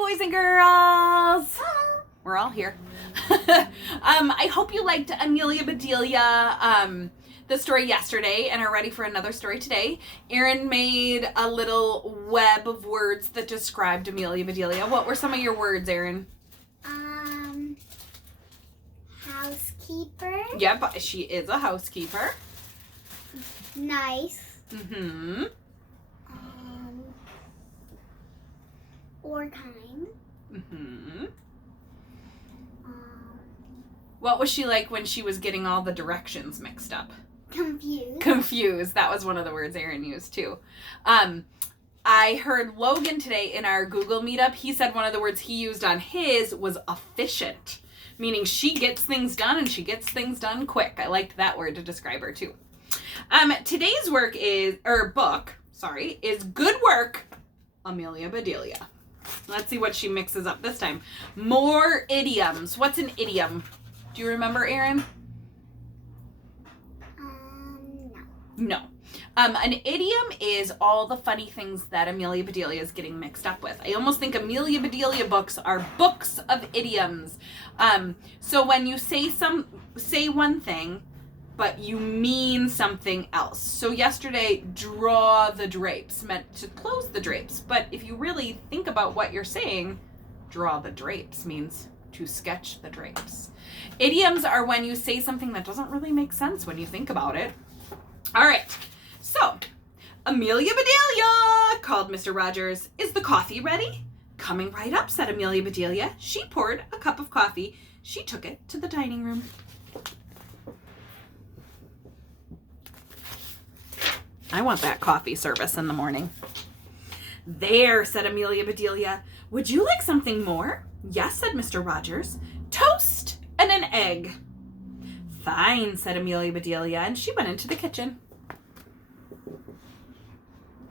boys and girls. Hello. We're all here. I hope you liked Amelia Bedelia, the story yesterday, and are ready for another story today. Erin made a little web of words that described Amelia Bedelia. What were some of your words, Erin? Housekeeper. Yep, she is a housekeeper. Nice. Mm-hmm. Or kind. Mm-hmm. What was she like when she was getting all the directions mixed up? Confused. Confused. That was one of the words Erin used too. I heard Logan today in our Google meetup. He said one of the words he used on his was efficient, meaning she gets things done and she gets things done quick. I liked that word to describe her too. Today's book is Good Work, Amelia Bedelia. Let's see what she mixes up this time. More idioms. What's an idiom? Do you remember, Erin? No. No. An idiom is all the funny things that Amelia Bedelia is getting mixed up with. I almost think Amelia Bedelia books are books of idioms. So when you say one thing, but you mean something else. So yesterday, draw the drapes meant to close the drapes. But if you really think about what you're saying, draw the drapes means to sketch the drapes. Idioms are when you say something that doesn't really make sense when you think about it. All right. So, Amelia Bedelia, called Mr. Rogers. Is the coffee ready? Coming right up, said Amelia Bedelia. She poured a cup of coffee. She took it to the dining room. I want that coffee service in the morning. There, said Amelia Bedelia. Would you like something more? Yes, said Mr. Rogers. Toast and an egg. Fine, said Amelia Bedelia, and she went into the kitchen.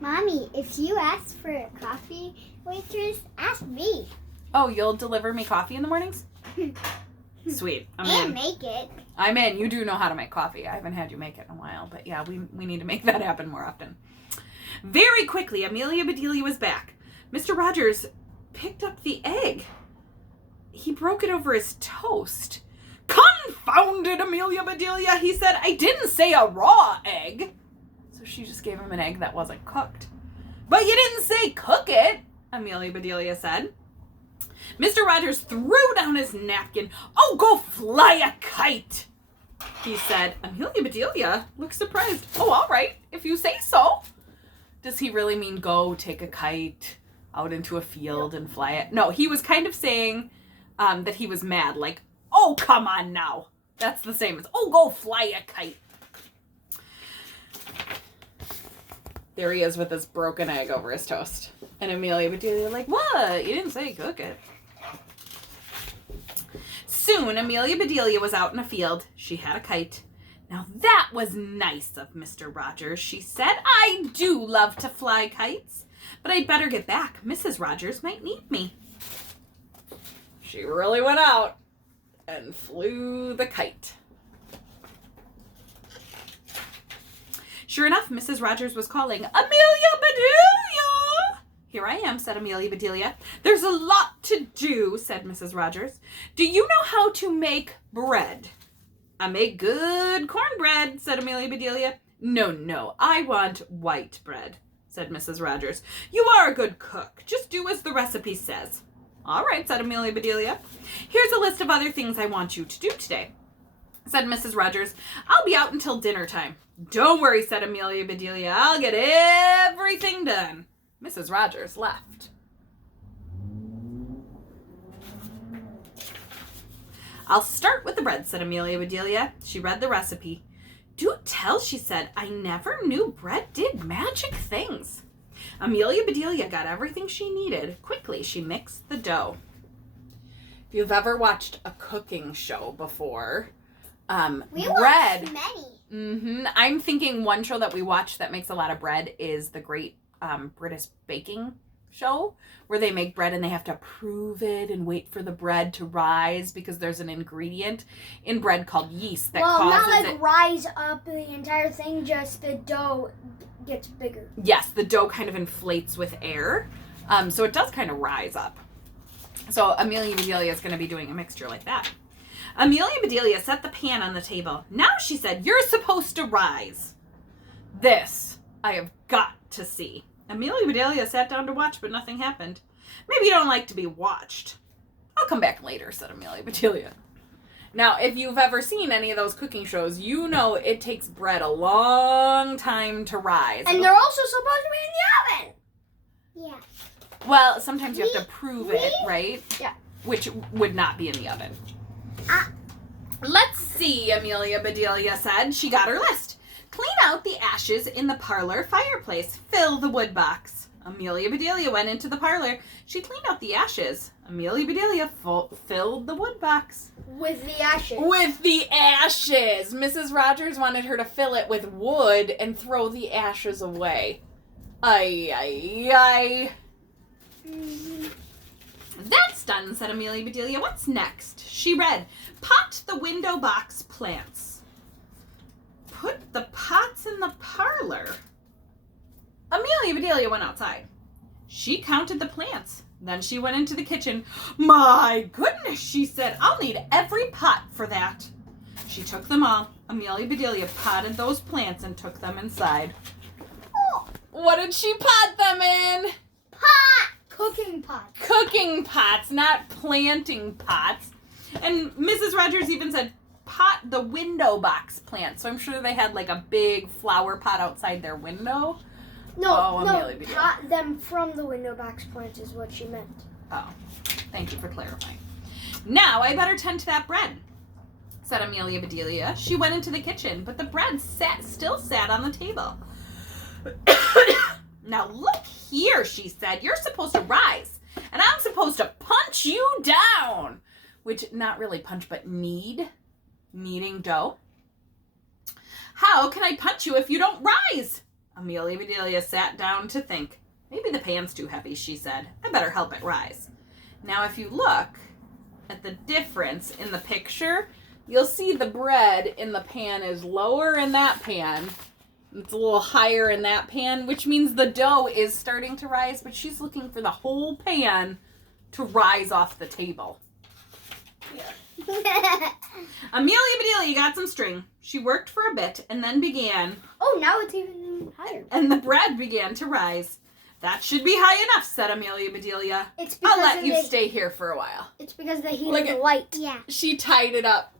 Mommy, if you ask for a coffee waitress, ask me. Oh, you'll deliver me coffee in the mornings? Sweet. And make it. I'm in. You do know how to make coffee. I haven't had you make it in a while, but yeah, we need to make that happen more often. Very quickly, Amelia Bedelia was back. Mr. Rogers picked up the egg. He broke it over his toast. Confounded Amelia Bedelia, he said. I didn't say a raw egg. So she just gave him an egg that wasn't cooked. But you didn't say cook it, Amelia Bedelia said. Mr. Rogers threw down his napkin. Oh, go fly a kite, he said. Amelia Bedelia looked surprised. Oh, all right, if you say so. Does he really mean go take a kite out into a field and fly it? No, he was kind of saying that he was mad, like, oh, come on now. That's the same as, oh, go fly a kite. There he is with his broken egg over his toast. And Amelia Bedelia like, what? You didn't say cook it. Soon, Amelia Bedelia was out in a field. She had a kite. Now that was nice of Mr. Rogers, she said. I do love to fly kites, but I'd better get back. Mrs. Rogers might need me. She really went out and flew the kite. Sure enough, Mrs. Rogers was calling, Amelia Bedelia! Here I am, said Amelia Bedelia. There's a lot to do, said Mrs. Rogers. Do you know how to make bread? I make good cornbread, said Amelia Bedelia. No, I want white bread, said Mrs. Rogers. You are a good cook. Just do as the recipe says. All right, said Amelia Bedelia. Here's a list of other things I want you to do today, said Mrs. Rogers. I'll be out until dinner time. Don't worry, said Amelia Bedelia. I'll get everything done. Mrs. Rogers left. I'll start with the bread, said Amelia Bedelia. She read the recipe. Do tell, she said. I never knew bread did magic things. Amelia Bedelia got everything she needed. Quickly, she mixed the dough. If you've ever watched a cooking show before, We bread. watched many. I'm thinking one show that we watch that makes a lot of bread is the Great British Baking Show, where they make bread and they have to prove it and wait for the bread to rise because there's an ingredient in bread called yeast that causes not like it. rise up the entire thing, just the dough gets bigger. Yes, the dough kind of inflates with air, so it does kind of rise up. So Amelia Bedelia is going to be doing a mixture like that. Amelia Bedelia set the pan on the table. Now she said, "You're supposed to rise." This I have got to see. Amelia Bedelia sat down to watch, but nothing happened. "Maybe you don't like to be watched." "I'll come back later," said Amelia Bedelia. Now, if you've ever seen any of those cooking shows, you know it takes bread a long time to rise. And they're also supposed to be in the oven. Yeah. Well, sometimes you have to prove it, right? Yeah. Which would not be in the oven. "Let's see," Amelia Bedelia said. She got her list. "Clean out the ashes in the parlor fireplace. Fill the wood box." Amelia Bedelia went into the parlor. She cleaned out the ashes. Amelia Bedelia filled the wood box. With the ashes. With the ashes! Mrs. Rogers wanted her to fill it with wood and throw the ashes away. Ay, ay, ay. "That's done," said Amelia Bedelia. "What's next?" She read, "Pot the window box plants." Put the pots in the parlor. Amelia Bedelia went outside. She counted the plants. Then she went into the kitchen. "My goodness," she said. "I'll need every pot for that." She took them all. Amelia Bedelia potted those plants and took them inside. Oh, What did she pot them in? pot. Cooking pot. Cooking pots, not planting pots. And Mrs. Rogers even said, "Pot the window box plant." So I'm sure they had like a big flower pot outside their window. No, Amelia Bedelia. pot them from the window box plants is what she meant. Oh, thank you for clarifying. "Now I better tend to that bread," said Amelia Bedelia. She went into the kitchen, but the bread still sat on the table. "Now look here," she said. "You're supposed to rise, and I'm supposed to punch you down." Which, not really punch, but kneading dough. "How can I punch you if you don't rise?" Amelia Bedelia sat down to think. "Maybe the pan's too heavy," she said. "I better help it rise." Now, if you look at the difference in the picture, you'll see the bread in the pan is lower in that pan. It's a little higher in that pan, which means the dough is starting to rise, but she's looking for the whole pan to rise off the table. Amelia Bedelia got some string. She worked for a bit and then began, Oh, now it's even higher. and the bread began to rise. "That should be high enough," said Amelia Bedelia. It's because "I'll let of you the, stay here for a while." It's because of the heat Look of the at- light. Yeah. She tied it up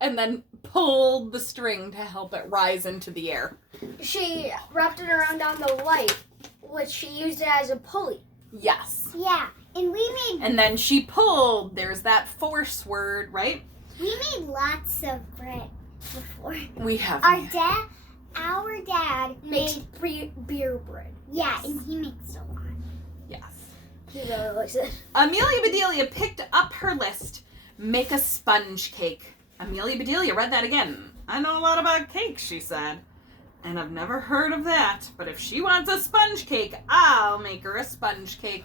and then pulled the string to help it rise into the air. She wrapped it around on the light, which she used it as a pulley. Yes. Yeah. And we And then she pulled. There's that force word, right? made lots of bread before. We have. Our dad Makes made beer bread. yeah, and he makes a lot. Yes. He really likes it. Amelia Bedelia picked up her list. "Make a sponge cake." Amelia Bedelia read that again. "I know a lot about cakes," she said. "And I've never heard of that. But if she wants a sponge cake, I'll make her a sponge cake."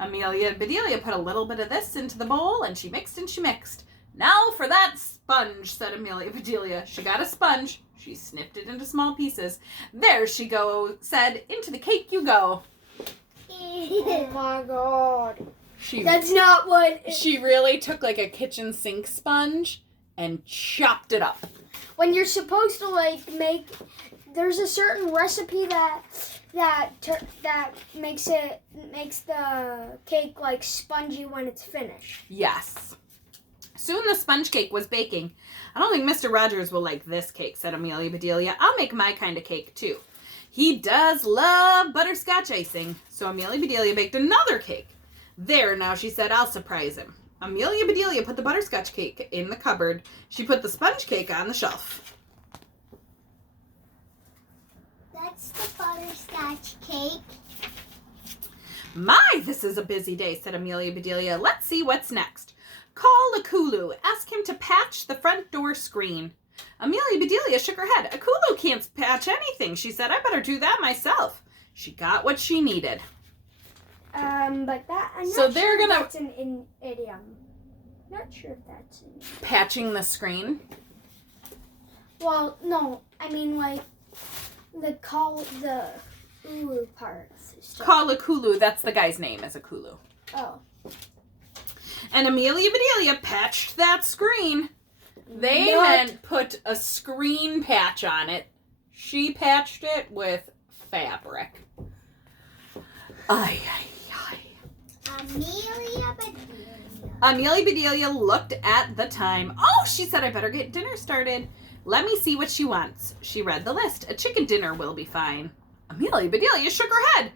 Amelia Bedelia put a little bit of this into the bowl, and she mixed and she mixed. "Now for that sponge," said Amelia Bedelia. She got a sponge. She snipped it into small pieces. "There she said. "Into the cake you go." Oh my god. She That's not what... She really took like a kitchen sink sponge and chopped it up. When you're supposed to make... There's a certain recipe that makes the cake like spongy when it's finished. Yes. Soon the sponge cake was baking. "I don't think Mr. Rogers will like this cake," said Amelia Bedelia. "I'll make my kind of cake too. He does love butterscotch icing." So Amelia Bedelia baked another cake. "There, now," she said, "I'll surprise him." Amelia Bedelia put the butterscotch cake in the cupboard. She put the sponge cake on the shelf. That's the butterscotch cake. "My, this is a busy day," said Amelia Bedelia. "Let's see what's next. Call Akulu. Ask him to patch the front door screen." Amelia Bedelia shook her head. "Akulu can't patch anything," she said. "I better do that myself." She got what she needed. But that... I'm So not they're sure gonna- that's an idiom. Not sure if that's an... Patching the screen? Well, no. I mean, like, the ulu parts. Call Akulu. That's the guy's name, is Akulu. Oh. And Amelia Bedelia patched that screen. They What? meant put a screen patch on it. She patched it with fabric. Ay, ay, ay. Amelia Bedelia. Amelia Bedelia looked at the time. Oh, she said, I better get dinner started. Let me see what she wants. She read the list. A chicken dinner will be fine. Amelia Bedelia shook her head.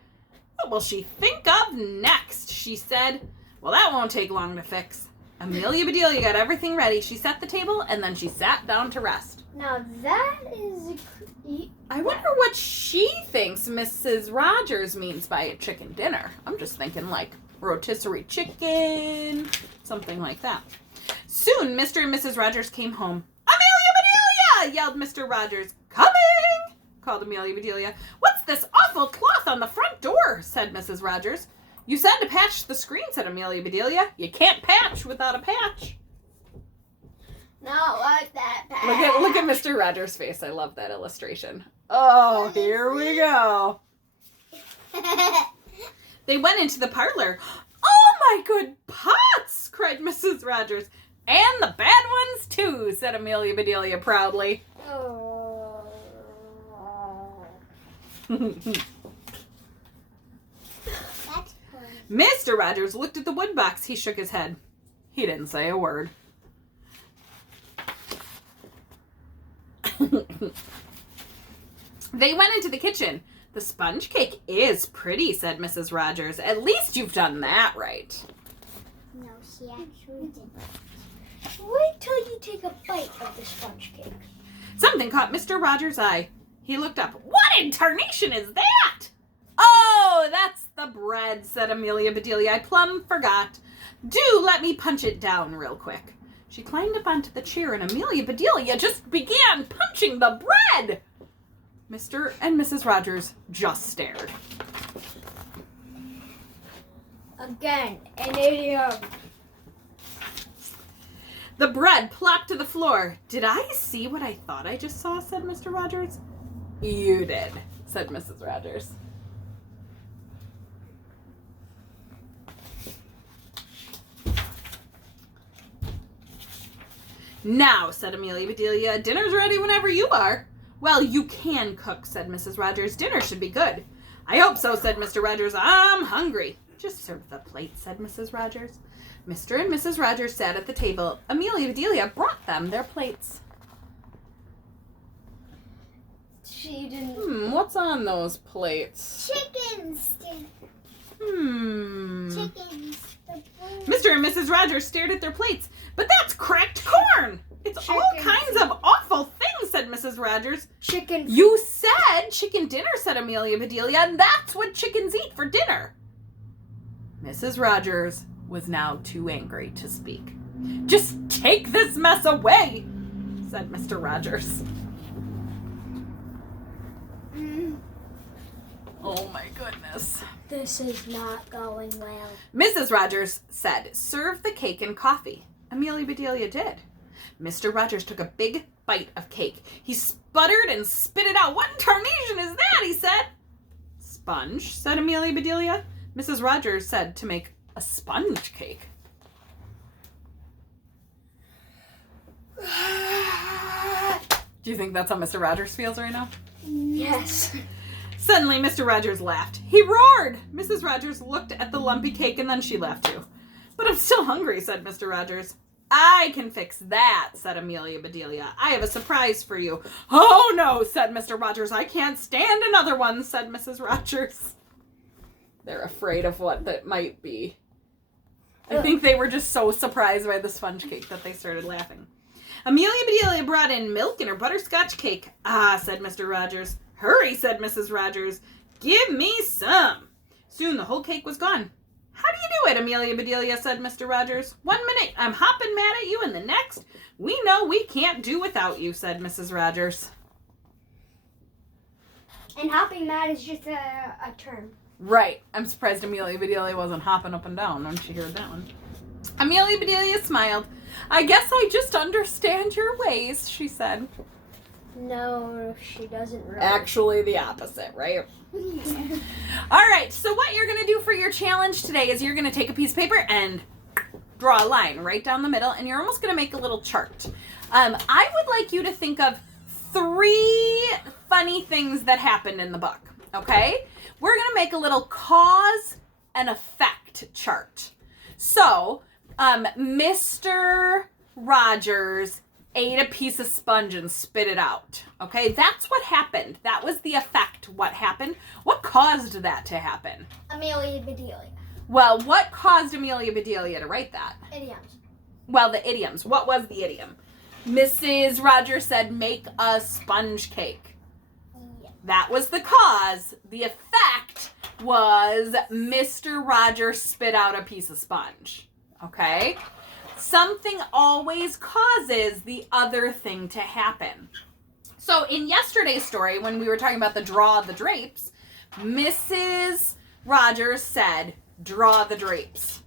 What will she think of next? She said. Well, that won't take long to fix. Amelia Bedelia got everything ready. She set the table and then she sat down to rest. Now that is. I wonder what she thinks Mrs. Rogers means by a chicken dinner. I'm just thinking like rotisserie chicken, something like that. Soon, Mr. and Mrs. Rogers came home. Amelia Bedelia! Yelled Mr. Rogers. Coming! Called Amelia Bedelia. What's this awful cloth on the front door? Said Mrs. Rogers. You said to patch the screen, said Amelia Bedelia. You can't patch without a patch. Not like that. Look at Mr. Rogers' face. I love that illustration. Oh, here we go. They went into the parlor. Oh, my good pots, cried Mrs. Rogers. And the bad ones, too, said Amelia Bedelia proudly. Oh. That's funny. Mr. Rogers looked at the wood box. He shook his head. He didn't say a word. They went into the kitchen. The sponge cake is pretty, said Mrs. Rogers. At least you've done that right. No, she actually didn't. Wait till you take a bite of the sponge cake. Something caught Mr. Rogers' eye. He looked up. What in tarnation is that? Oh, that's the bread, said Amelia Bedelia. I plumb forgot. Do let me punch it down real quick. She climbed up onto the chair and Amelia Bedelia just began punching the bread. Mr. and Mrs. Rogers just stared. Again, an idiom. The bread plopped to the floor. Did I see what I thought I just saw, said Mr. Rogers. You did, said Mrs. Rogers. Now, said Amelia Bedelia, dinner's ready whenever you are. Well, you can cook, said Mrs. Rogers. Dinner should be good. I hope so, said Mr. Rogers. I'm hungry. Just serve the plate, said Mrs. Rogers. Mr. and Mrs. Rogers sat at the table. Amelia Bedelia brought them their plates. She didn't. What's on those plates? Chickens. Chickens. Mr. and Mrs. Rogers stared at their plates. But that's cracked corn. It's all Chicken kinds of awful things, said Mrs. Rogers. Chicken. You said chicken dinner, said Amelia Bedelia, and that's what chickens eat for dinner. Mrs. Rogers was now too angry to speak. Just take this mess away, said Mr. Rogers. Oh my goodness. This is not going well. Mrs. Rogers said, serve the cake and coffee. Amelia Bedelia did. Mr. Rogers took a big bite of cake. He sputtered and spit it out. What in tarnation is that? He said. Sponge, said Amelia Bedelia. Mrs. Rogers said to make a sponge cake. Do you think that's how Mr. Rogers feels right now? Yes. Suddenly, Mr. Rogers laughed. He roared! Mrs. Rogers looked at the lumpy cake and then she laughed too. But I'm still hungry, said Mr. Rogers. I can fix that, said Amelia Bedelia. I have a surprise for you. Oh, no, said Mr. Rogers. I can't stand another one, said Mrs. Rogers. They're afraid of what that might be. I think they were just so surprised by the sponge cake that they started laughing. Amelia Bedelia brought in milk and her butterscotch cake. Ah, said Mr. Rogers. Hurry, said Mrs. Rogers. Give me some. Soon the whole cake was gone. How do you do it, Amelia Bedelia, said Mr. Rogers. 1 minute, I'm hopping mad at you, and the next, we know we can't do without you, said Mrs. Rogers. And hopping mad is just a term. Right. I'm surprised Amelia Bedelia wasn't hopping up and down when she heard that one. Amelia Bedelia smiled. I guess I just understand your ways, she said. No, she doesn't really. Actually, the opposite, right? All right, so what you're going to do for your challenge today is you're going to take a piece of paper and draw a line right down the middle, and you're almost going to make a little chart. I would like you to think of 3 funny things that happened in the book, okay? We're going to make a little cause and effect chart. So, Mr. Rogers ate a piece of sponge and spit it out. Okay, that's what happened. That was the effect. What happened? What caused that to happen? Amelia Bedelia. Well, what caused Amelia Bedelia to write that? Idioms. Well, the idioms. What was the idiom? Mrs. Rogers said, make a sponge cake. Yeah. That was the cause. The effect was Mr. Rogers spit out a piece of sponge. Okay? Something always causes the other thing to happen. So in yesterday's story, when we were talking about the draw the drapes, Mrs. Rogers said, draw the drapes.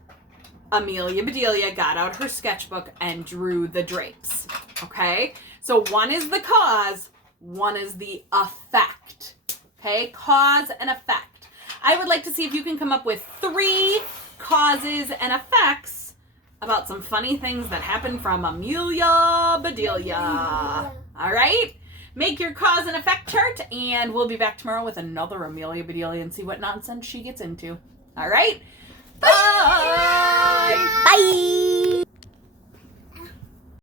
Amelia Bedelia got out her sketchbook and drew the drapes. Okay? So one is the cause, one is the effect. Okay? Cause and effect. I would like to see if you can come up with 3 causes and effects about some funny things that happened from Amelia Bedelia. All right? Make your cause and effect chart, and we'll be back tomorrow with another Amelia Bedelia and see what nonsense she gets into. All right? Bye! Bye!